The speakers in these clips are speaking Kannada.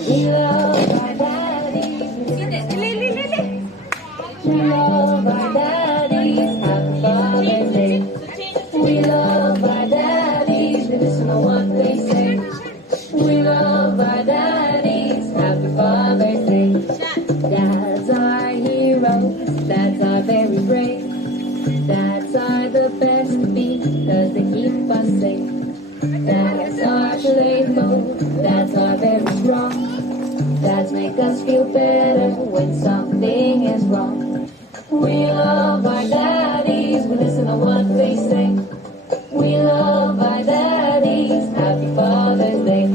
We love our daddies. We love our daddies. Happy Father's Day. We love our daddies. We listen to what they say. We love our daddies. Happy Father's Day. Dads are heroes. Dads are very brave. Dads are the best to be, 'cause they keep us safe. Dads are playful. Dads are very strong. Dads make us feel better when something is wrong. We love our daddies. We listen to what they say. We love our daddies. Happy Father's Day.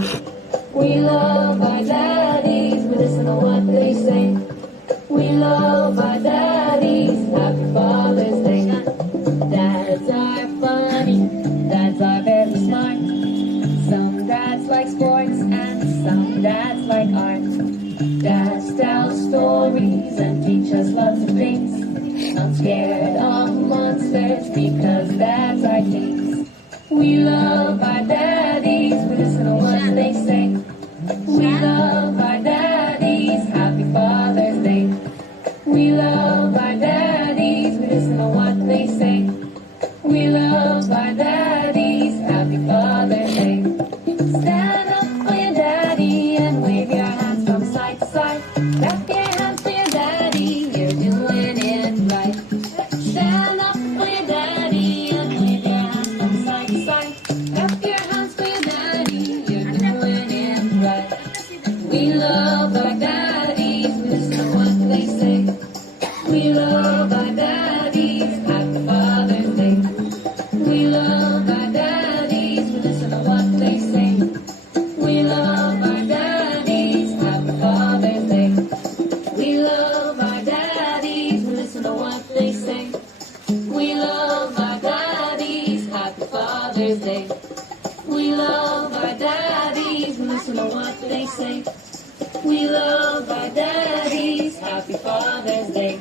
We love our daddies. We listen to what they say. We love our daddies. Happy Father's Day. Dads are funny. Dads are very smart. Some dads like sports and some dads like art. Dads tell stories and teach us lots of things. Not scared of monsters because dads are kings. We love our daddies. We listen to what they say. We love our daddies. Happy Father's Day. We love our daddies. We listen to what they say. We love our daddies. Happy Father's Day. Stand up for your daddy and wave your hands from side to side. Clap your hands for your daddy. You're doing it right. Stand up for your daddy and wave your hands from side to side. Clap your hands for your daddy. You're doing it right. We love our daddies. We listen to what they say. We love our daddies. Happy Father's Day. We love our daddies. We listen to what they say. We love our daddies. Happy Father's Day. We love our daddies. We listen to what they say. We love our daddies. Happy Father's Day. We love our daddies. We listen to what they say. We love our daddies. Happy Father's Day.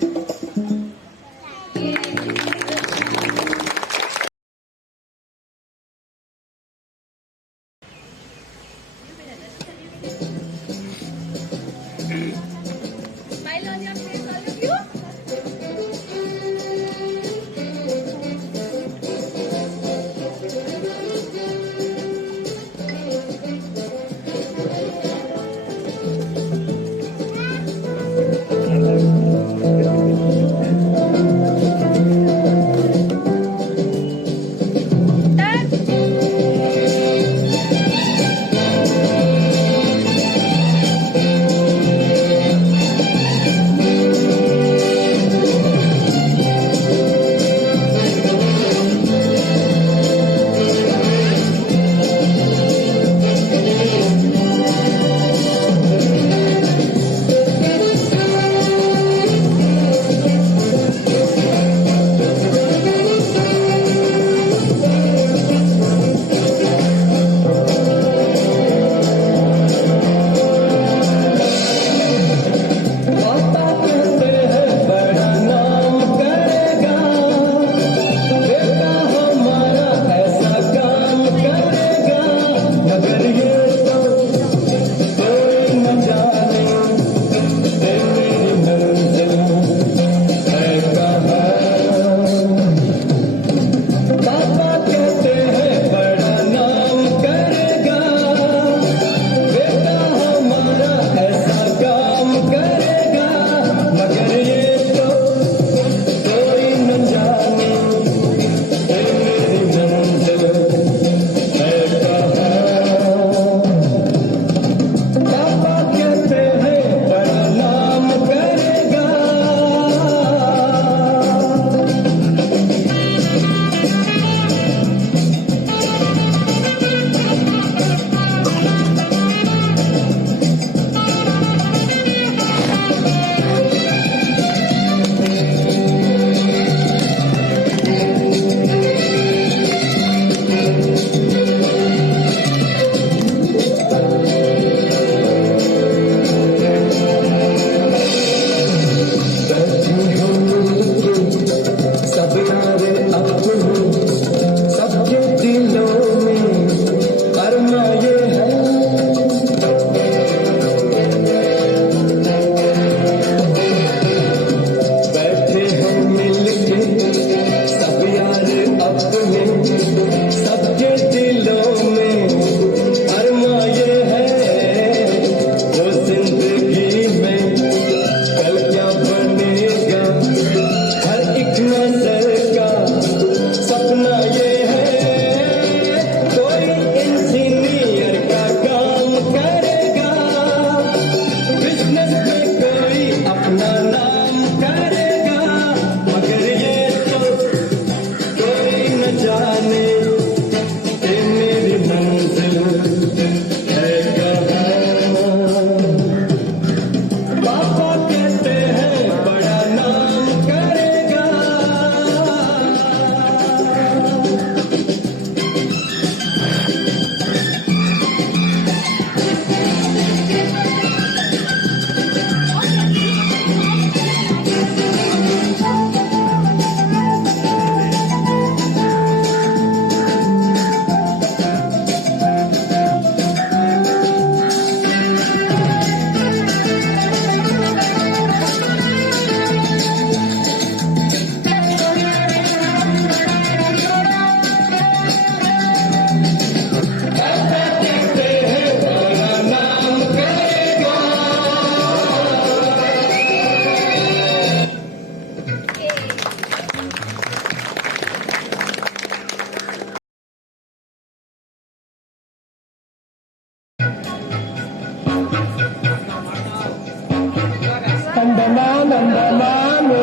Andaman ಅಂಡಮಾನು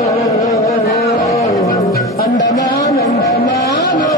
Andaman ಅಂಡಮಾನು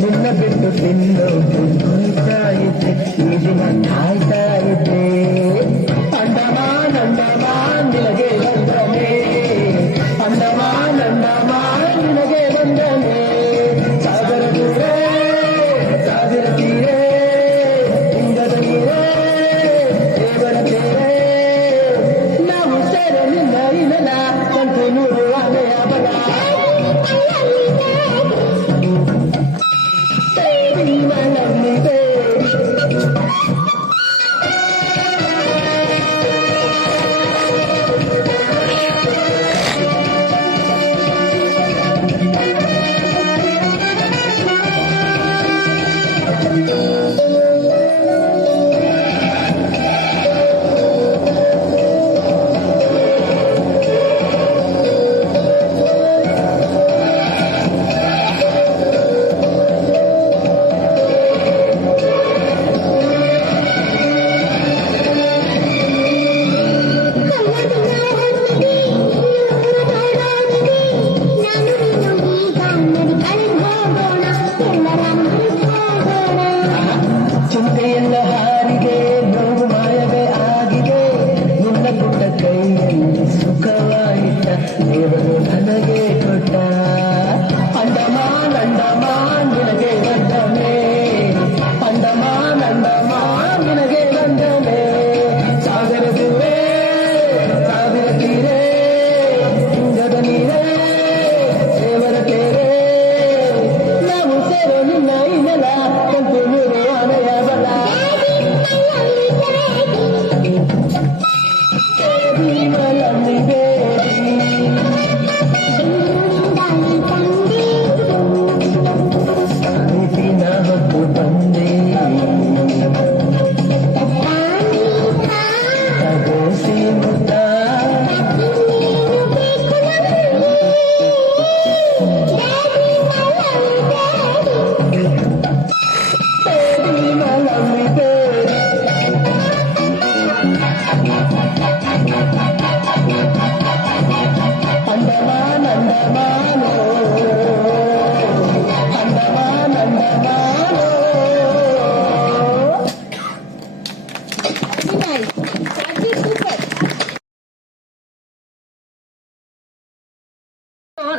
ನಿನ್ನ ಬಿಟ್ಟು ತಿನ್ನೋದು ಕಾಯಿತೆ ಈ ದಿನ ಕಾಯ್ತಾ ಇದ್ದೆ ಅಂಡಮಾನ್ ಅಂಡಮಾನ್ ನಿನಗೆ ಬಂದನೆ ಅಂಡಮಾನ್ ಅಂಡಮಾನ್ ನಿನಗೆ ಬಂದನೆ ಸಾಗರ ತೀರೆ ಸಾಗರ ತೀರೆ ಇಂಗದ ನೀರೇ ದೇವರ ತೀರೆ ನಾವು ಸೇರೆ ನಿನ್ನ ಇನನ ಕಂತು ನೂರು ಆನೆಯ ಬಲ Baby, my love.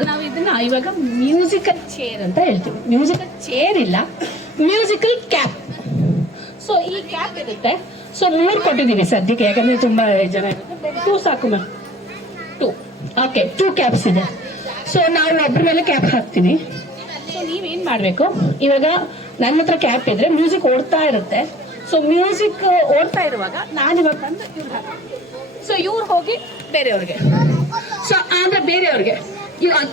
ನಾವು ಇದನ್ನ ಇವಾಗ ಮ್ಯೂಸಿಕಲ್ ಚೇರ್ ಅಂತ ಹೇಳ್ತೀವಿ. ಮ್ಯೂಸಿಕಲ್ ಚೇರ್ ಇಲ್ಲ, ಮ್ಯೂಸಿಕಲ್ ಕ್ಯಾಪ್. ಸೊ ಈ ಕ್ಯಾಪ್ ಇರುತ್ತೆ. ಸೊ 3 ಕೊಟ್ಟಿದ್ದೀವಿ ಸದ್ಯಕ್ಕೆ, ಯಾಕಂದ್ರೆ ತುಂಬಾ ಜನ ಇರುತ್ತೆ. 2 ಸಾಕು ಮ್ಯಾಮ್, 2. ಓಕೆ, 2 ಕ್ಯಾಪ್ಸ್ ಇದೆ. ಸೊ ನಾವು ಒಬ್ಬರ ಮೇಲೆ ಕ್ಯಾಪ್ ಹಾಕ್ತೀವಿ. ಸೊ ನೀವೇನ್ ಮಾಡ್ಬೇಕು, ಇವಾಗ ನನ್ನ ಹತ್ರ ಕ್ಯಾಪ್ ಇದ್ರೆ ಮ್ಯೂಸಿಕ್ ಓಡ್ತಾ ಇರುತ್ತೆ. ಸೊ ಮ್ಯೂಸಿಕ್ ಓಡ್ತಾ ಇರುವಾಗ ನಾನಿವಾಗ ಬಂದು ಇವ್ರು ಹಾಕ್ತೀನಿ. ಸೊ ಇವ್ರು ಹೋಗಿ ಬೇರೆಯವ್ರಿಗೆ, ಸೊ ಆದ್ರೆ ಬೇರೆಯವ್ರಿಗೆ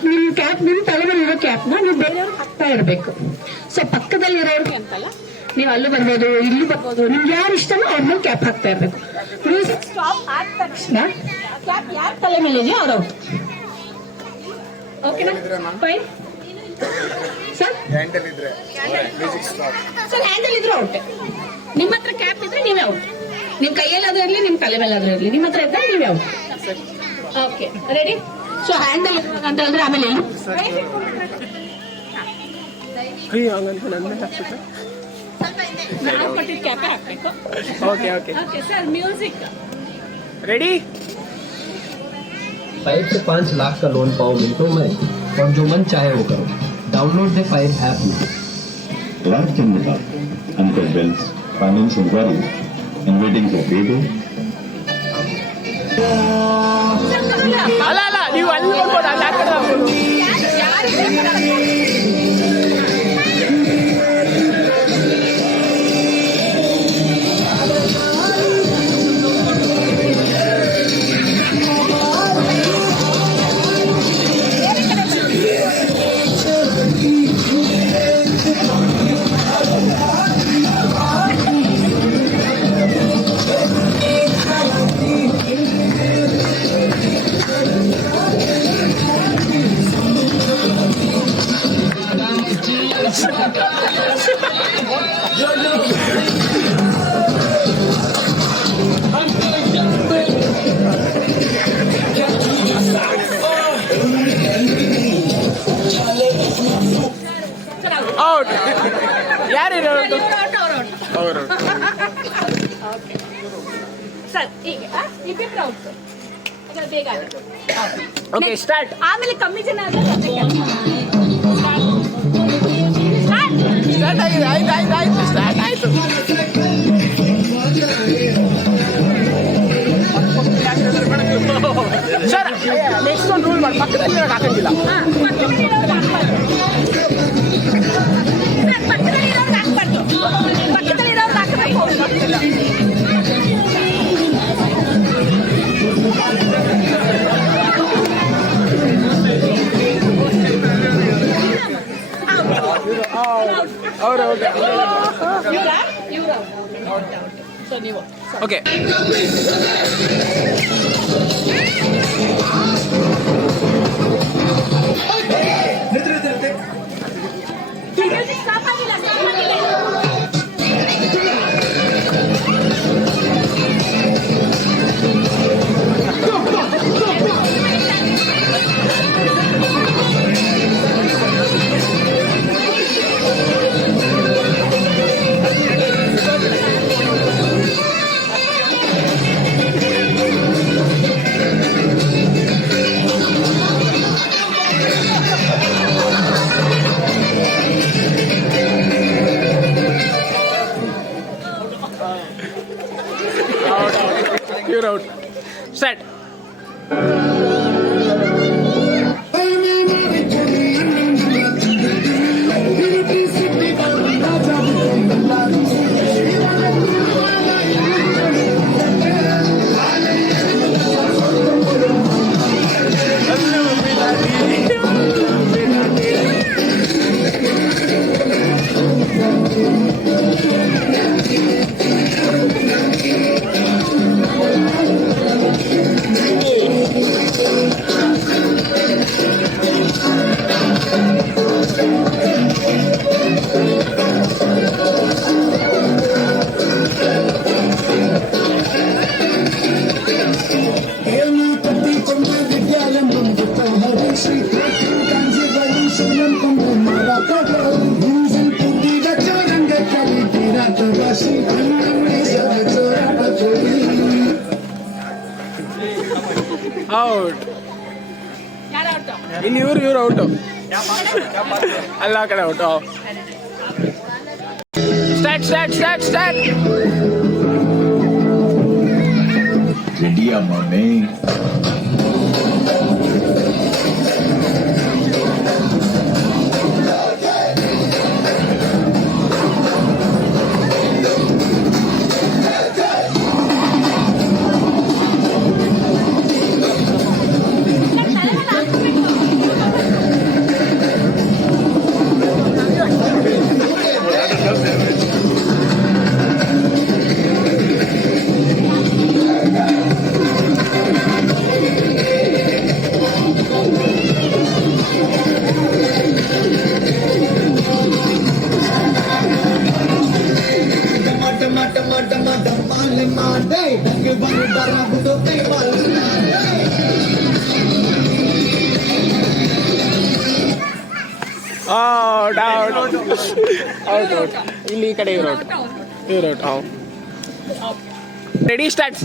ನಿಮ್ ಕ್ಯಾಪ್, ನಿಮ್ ತಲೆ ಮೇಲೆ ಇರೋ ಕ್ಯಾಪ್ನ ನೀವು ಬೇರೆಯವ್ರಿಗೆ ಹಾಕ್ತಾ ಇರ್ಬೇಕು. ಸೊ ಪಕ್ಕದಲ್ಲಿ ಇರೋರ್ಗೆ ಅಂತಲ್ಲ, ನೀವು ಅಲ್ಲೂ ಬರ್ಬೋದು, ಇಲ್ಲೂ ಬರ್ಬೋದು, ನಿಮ್ಗೆ ಯಾರು ಇಷ್ಟನೋ ಅವ್ರ ಮೇಲೆ ಕ್ಯಾಪ್ ಹಾಕ್ತಾ ಇರ್ಬೇಕು. ಮ್ಯೂಸಿಕ್ ಸ್ಟಾಪ್ ಆದ ತಕ್ಷಣ ಕ್ಯಾಪ್ ಯಾರ ತಲೆ ಮೇಲೆ ಇದೆಯೋ ಅವ್ರ ಔಟ್. ಓಕೆನಾ? Fine sir. ಸರ್ ಹ್ಯಾಂಡಲ್ ಇದ್ರೆ ಔಟ್. ನಿಮ್ಮ ಹತ್ರ ಕ್ಯಾಪ್ ಇದ್ರೆ ನೀವೇ ಔಟ್. ನಿಮ್ ಕೈಯಲ್ಲಾದ್ರೂ ಇರಲಿ, ನಿಮ್ ತಲೆ ಮೇಲಾದ್ರೂ ಇರಲಿ, ನಿಮ್ಮ ಹತ್ರ ಇದ್ರೆ ನೀವೇ out. Okay, ready? So handle ಅಂತ ಅಂದ್ರೆ ಆಮೇಲೆ ನಾವು ಕೊಟ್ಟಿದ್ದ ಕ್ಯಾಪ್ ಹಾಕ್ಬೇಕು. Okay okay okay sir, music ready 5 से 5 लाख का लोन पाओ मिनटों में और जो मन चाहे वो करो. Download the 5 app. Life can be tough. Unpaid bills, financial worries, and waiting for payday. ಅಲ್ಲ ಅಲ್ಲ ನೀವು ಅಲ್ಲಿ ನೋಡ್ಬೋದು, ಅಲ್ಲಿ ಆ ಕಡೆ ಹೋಗ್ಬೋದು. ಔಟ್. ಯಾರಿರೋದು ಅವರು? ಸರ್ ಈಗ ಇಬ್ಬಿಬ್ರು ಔಟ್. ಬೇಗ ಆಗುತ್ತೆ. Okay, start. ಆಮೇಲೆ ಕಮ್ಮಿ ಜನ ಆದ್ರೆ ಮತ್ತೆ ಕೆಲಸ. ಸ್ಟಾರ್ಟ್ ಆಗಿದೆ. ಆಯ್ತು ಆಯ್ತು ಆಯ್ತು, ಸ್ಟಾರ್ಟ್ ಆಯ್ತು. ಸರ್ ನೆಕ್ಸ್ಟ್ ಒಂದು ರೂಲ್ ಮಾಡಿ, ಪಕ್ಕದಲ್ಲಿ ಹಾಕಂಗಿಲ್ಲ. ಅವರು ಓಕೆ. ಇಲ್ಲಿ ಇವ್ರು ಔಟು ಅಲ್ಲ ಆ ಕಡೆ out start India, mommy. Out ಇಲ್ಲಿ ಈ ಕಡೆ ಇವ್ರು ಔಟ್ ರೆಡಿ ಸ್ಟಾರ್ಟ್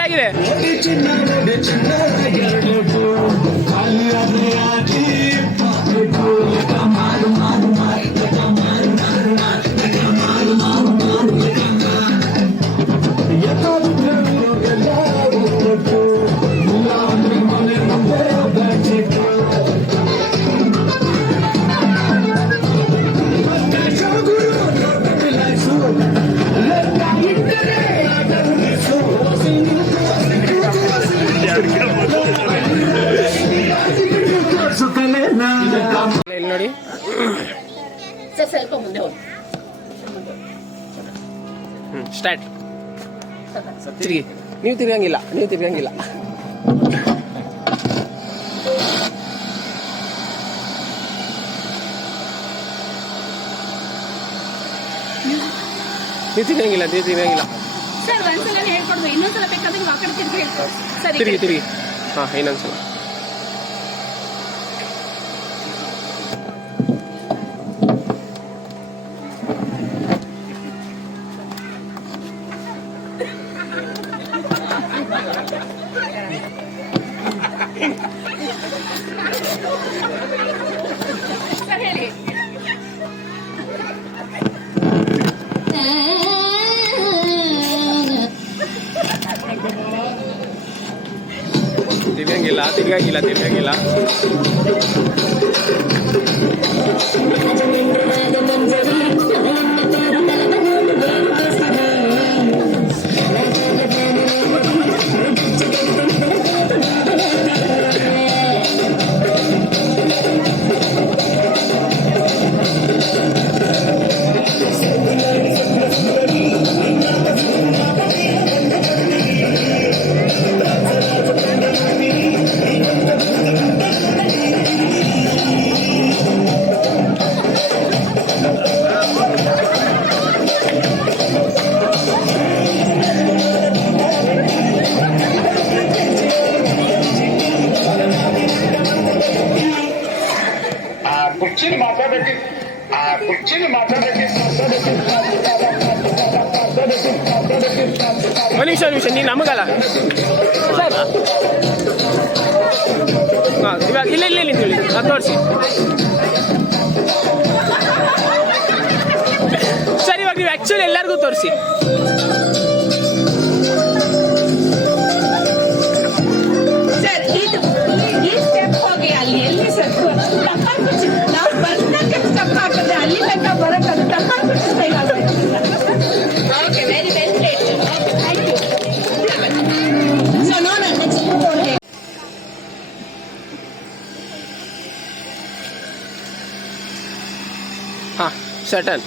ಆಗಿದೆ ಇಲ್ಲಿ ನೋಡಿ ಸ್ವಲ್ಪ ಮುಂದೆ ಹೋಗಿ ಸ್ಟಾರ್ಟ್ ತಿರುಗಿ ನೀವು ತಿರ್ಗಂಗಿಲ್ಲ ನೀವು ತಿರ್ಗಂಗಿಲ್ಲ ಸರ್ ಒಂದ್ಸಲ ಹೇಳ್ಕೊಡ್ದು ಇನ್ನೊಂದ್ಸಲ ಬೇಕಾದ್ರೆ ನೀವು ಆ ಕಡೆ ತಿರ್ಗಿ ಹೇಳ್ಕೊಡಿ ಸರಿ ತಿರುಗಿ ಹಾಂ ಇನ್ನೊಂದ್ಸಲ ಸರ್ ಹೇಳಿ ತಿರ್ಗಂಗಿಲ್ಲ ಒಂದು ನಿಮಿಷ ನೀನು ನಮಗಲ್ಲ ಸರ್ ಹಾಂ ಇವಾಗ ಇಲ್ಲ ನಿಂತೇಳಿ ಅದು ತೋರಿಸಿ ಸರ್ ಇವಾಗ ನೀವು ಆ್ಯಕ್ಚುಲಿ ಎಲ್ಲರಿಗೂ ತೋರಿಸಿ ಸರ್ ಈ ಸ್ಟೆಪ್ ಹೋಗಿ ಅಲ್ಲಿ ಎಲ್ಲಿ ಸರ್ ನಾವು ಬರ್ಸಕ್ಕೆ ಸ್ಟೆಪ್ ಹಾಕಿದ್ರೆ ಅಲ್ಲಿ ತನಕ ಬರೋಕ್ಕದು ಟಪಾಲ್ ಕುಚ್ಚು ಸ್ಟೈಲ್ ಆಗಬೇಕು okay very well played thank you so ನೋಡೋಣ ನೆಕ್ಸ್ಟ್ ಓಕೆ ಹಾಂ ಸಟನ್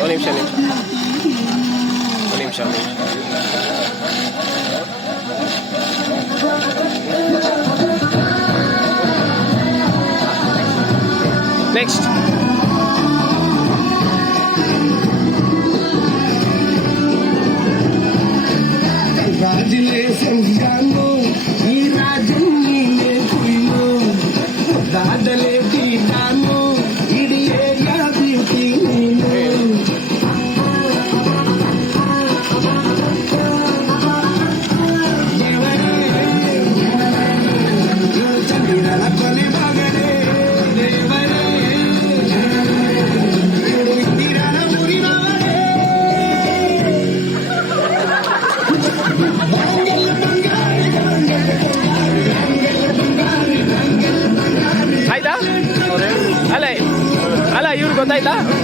ಒಂದು ನಿಮಿಷ ನೆಕ್ಸ್ಟ್ Congratulations, Gambo. ಗೊತ್ತಾ?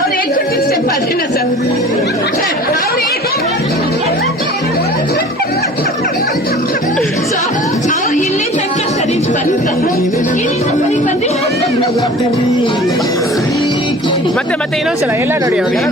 ಅವ್ರು ಏನ್ ಕೊಟ್ಟಿದ್ದ ಸ್ಟೆಪ್ ಅದೇನಾ ಸರ್? ಅವ್ರು ಇಲ್ಲಿ ತನಕ ಸರಿ ಬಂತ, ಇಲ್ಲಿಂದ ಸರಿ ಬಂದಿಲ್ಲ. ಮತ್ತೆ ಇನ್ನೊಂದ್ಸಲ ಎಲ್ಲ ನೋಡಿ ಅವ್ರಿಗೆ.